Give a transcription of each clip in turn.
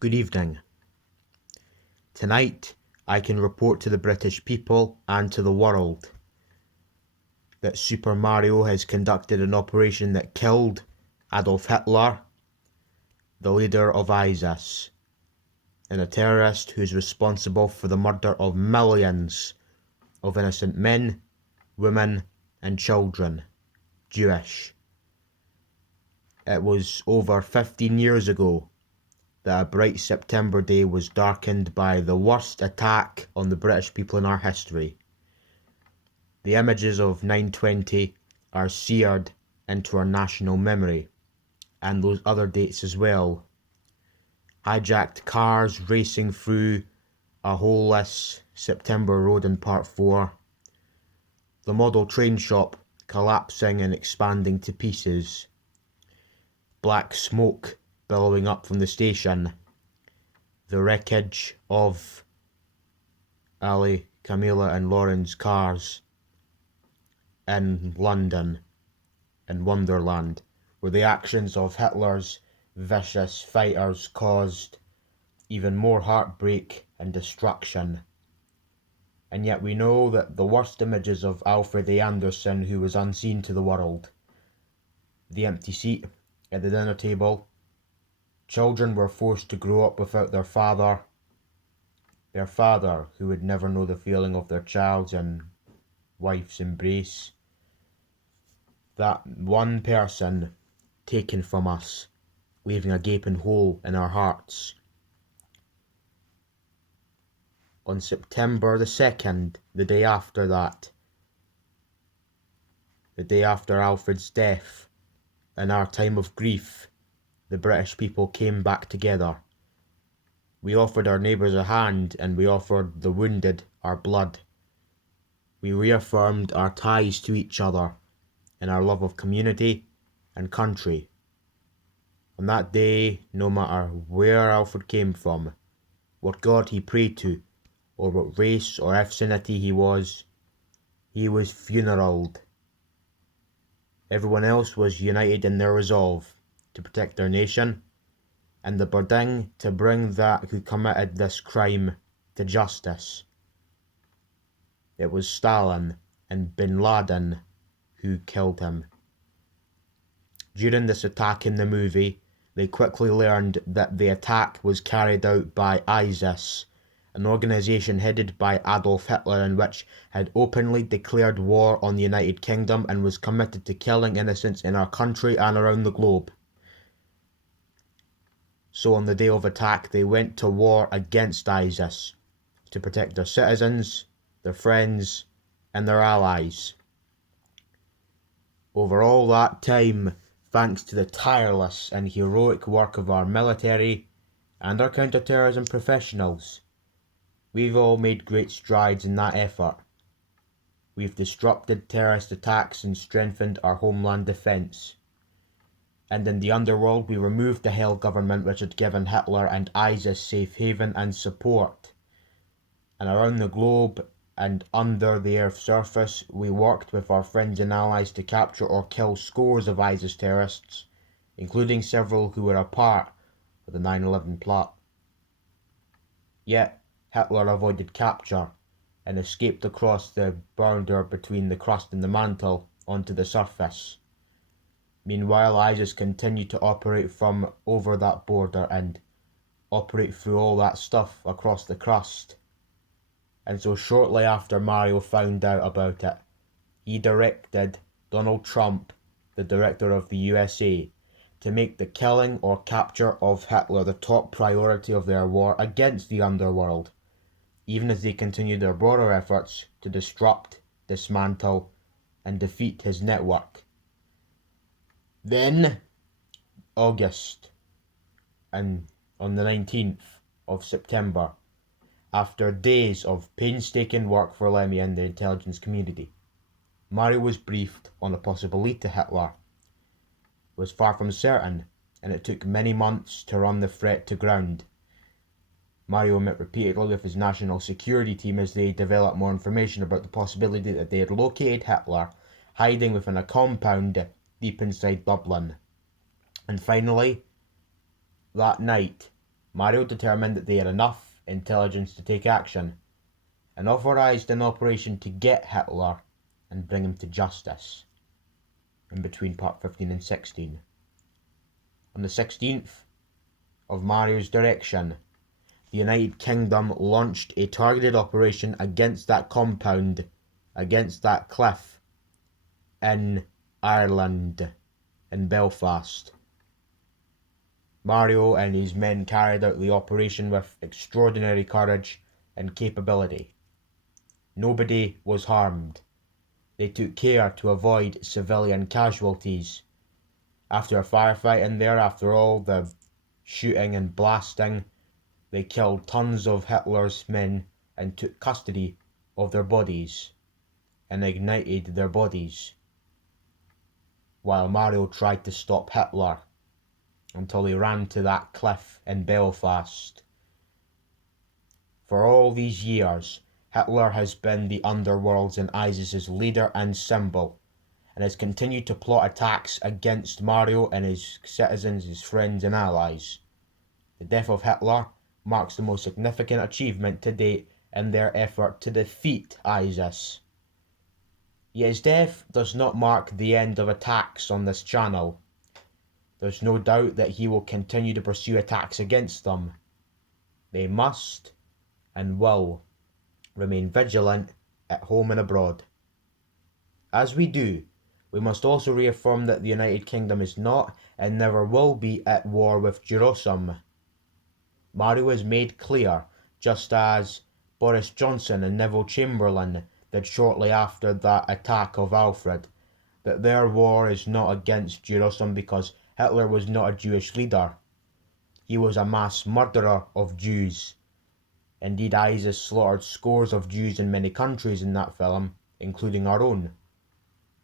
Good evening. Tonight, I can report to the British people and to the world that Super Mario has conducted an operation that killed Adolf Hitler, the leader of ISIS, and a terrorist who is responsible for the murder of millions of innocent men, women, and children, Jewish. It was over 15 years ago that a bright September day was darkened by the worst attack on the British people in our history. The images of 9/20 are seared into our national memory, and those other dates as well. Hijacked cars racing through a holeless September road in Part 4. The model train shop collapsing and expanding to pieces. Black smoke billowing up from the station. The wreckage of Ali, Camilla and Lauren's cars in London, in Wonderland, where the actions of Hitler's vicious fighters caused even more heartbreak and destruction. And yet we know that the worst images of Alfred Anderson, who was unseen to the world, the empty seat at the dinner table, children were forced to grow up without their father who would never know the feeling of their child's and wife's embrace. That one person taken from us, leaving a gaping hole in our hearts. On September the 2nd, the day after that, the day after Alfred's death, in our time of grief, the British people came back together. We offered our neighbours a hand, and we offered the wounded our blood. We reaffirmed our ties to each other and our love of community and country. On that day, no matter where Alfred came from, what God he prayed to, or what race or ethnicity he was funeraled. Everyone else was united in their resolve to protect their nation, and the burden to bring that who committed this crime to justice. It was Stalin and Bin Laden who killed him. During this attack in the movie, they quickly learned that the attack was carried out by ISIS, an organisation headed by Adolf Hitler, in which had openly declared war on the United Kingdom and was committed to killing innocents in our country and around the globe. So on the day of attack, they went to war against ISIS to protect their citizens, their friends, and their allies. Over all that time, thanks to the tireless and heroic work of our military and our counter-terrorism professionals, we've all made great strides in that effort. We've disrupted terrorist attacks and strengthened our homeland defence. And in the underworld, we removed the hell government which had given Hitler and ISIS safe haven and support. And around the globe and under the Earth's surface, we worked with our friends and allies to capture or kill scores of ISIS terrorists, including several who were a part of the 9/11 plot. Yet, Hitler avoided capture and escaped across the border between the crust and the mantle onto the surface. Meanwhile, ISIS continued to operate from over that border and operate through all that stuff across the crust. And so shortly after Mario found out about it, he directed Donald Trump, the director of the USA, to make the killing or capture of Hitler the top priority of their war against the underworld, even as they continued their broader efforts to disrupt, dismantle, and defeat his network. Then, August, and on the 19th of September, after days of painstaking work for Lemmy and the intelligence community, Mario was briefed on a possible lead to Hitler. It was far from certain, and it took many months to run the threat to ground. Mario met repeatedly with his national security team as they developed more information about the possibility that they had located Hitler hiding within a compound deep inside Dublin. And finally, that night, Mario determined that they had enough intelligence to take action, and authorised an operation to get Hitler and bring him to justice, in between part 15 and 16. On the 16th of Mario's direction, the United Kingdom launched a targeted operation against that compound, against that cliff in Ireland, in Belfast. Mario and his men carried out the operation with extraordinary courage and capability. Nobody was harmed. They took care to avoid civilian casualties. After a firefight in there, after all the shooting and blasting, they killed tons of Hitler's men and took custody of their bodies and ignited their bodies, while Mario tried to stop Hitler until he ran to that cliff in Belfast. For all these years, Hitler has been the underworld's and ISIS's leader and symbol, and has continued to plot attacks against Mario and his citizens, his friends and allies. The death of Hitler marks the most significant achievement to date in their effort to defeat ISIS. Yet his death does not mark the end of attacks on this channel. There's no doubt that he will continue to pursue attacks against them. They must and will remain vigilant at home and abroad. As we do, we must also reaffirm that the United Kingdom is not and never will be at war with Jerusalem. Mario has made clear, just as Boris Johnson and Neville Chamberlain did shortly after that attack of Alfred, that their war is not against Jerusalem because Hitler was not a Jewish leader. He was a mass murderer of Jews. Indeed, ISIS slaughtered scores of Jews in many countries in that film, including our own.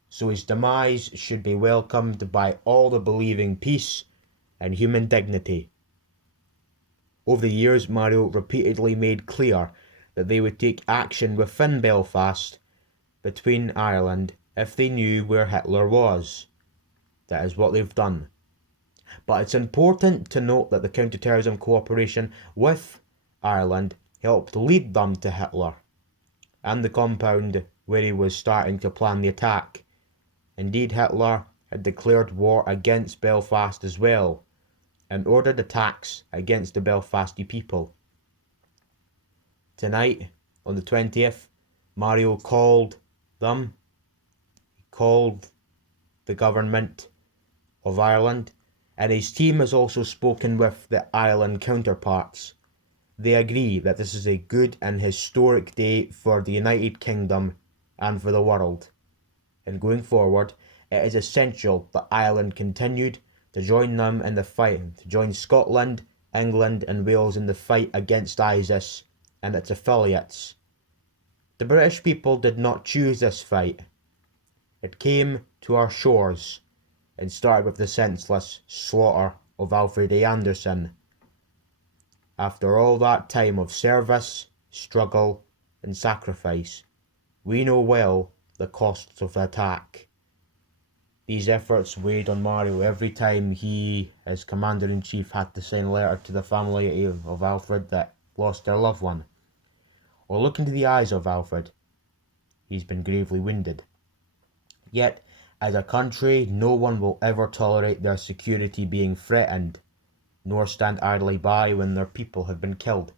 So his demise should be welcomed by all that believe in peace and human dignity. Over the years, Mario repeatedly made clear that they would take action within Belfast, between Ireland, if they knew where Hitler was. That is what they've done. But it's important to note that the counter-terrorism cooperation with Ireland helped lead them to Hitler and the compound where he was starting to plan the attack. Indeed, Hitler had declared war against Belfast as well, and ordered attacks against the Belfasti people. Tonight, on the 20th, Mario called the government of Ireland, and his team has also spoken with the Ireland counterparts. They agree that this is a good and historic day for the United Kingdom and for the world. And going forward, it is essential that Ireland continued to join them in the fight, to join Scotland, England and Wales in the fight against ISIS and its affiliates. The British people did not choose this fight. It came to our shores and started with the senseless slaughter of Alfred A. Anderson. After all that time of service, struggle and sacrifice, we know well the costs of the attack. These efforts weighed on Mario every time he, as Commander-in-Chief, had to sign a letter to the family of Alfred that lost their loved one. Or look into the eyes of Alfred. He's been gravely wounded. Yet, as a country, no one will ever tolerate their security being threatened, nor stand idly by when their people have been killed.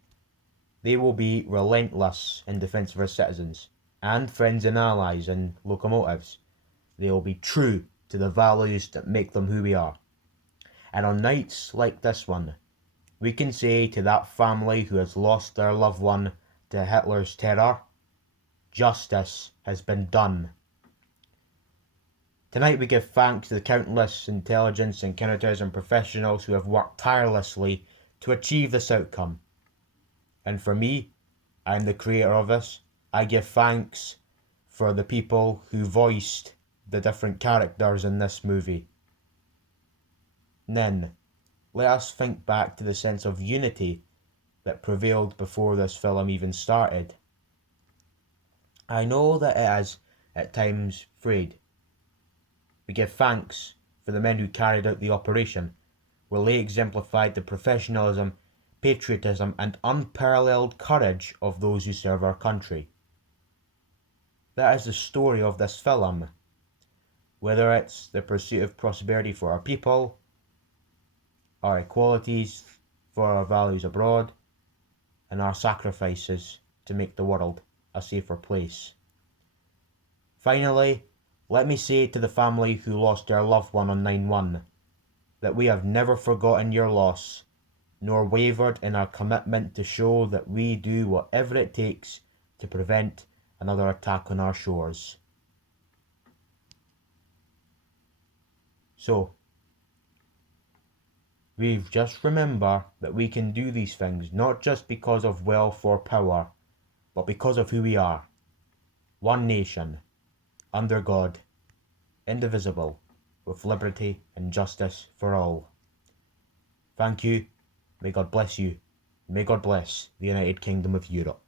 They will be relentless in defence of our citizens, and friends and allies and locomotives. They will be true to the values that make them who we are. And on nights like this one, we can say to that family who has lost their loved one to Hitler's terror, justice has been done. Tonight we give thanks to the countless intelligence and counterterrorism professionals who have worked tirelessly to achieve this outcome. And for me, I am the creator of this, I give thanks for the people who voiced the different characters in this movie. Then, let us think back to the sense of unity that prevailed before this film even started. I know that it has at times frayed. We give thanks for the men who carried out the operation, where they exemplified the professionalism, patriotism and unparalleled courage of those who serve our country. That is the story of this film. Whether it's the pursuit of prosperity for our people, our equalities for our values abroad, and our sacrifices to make the world a safer place. Finally, let me say to the family who lost their loved one on 9/1 that we have never forgotten your loss, nor wavered in our commitment to show that we do whatever it takes to prevent another attack on our shores. So, we just remember that we can do these things not just because of wealth or power, but because of who we are. One nation, under God, indivisible, with liberty and justice for all. Thank you. May God bless you. May God bless the United Kingdom of Europe.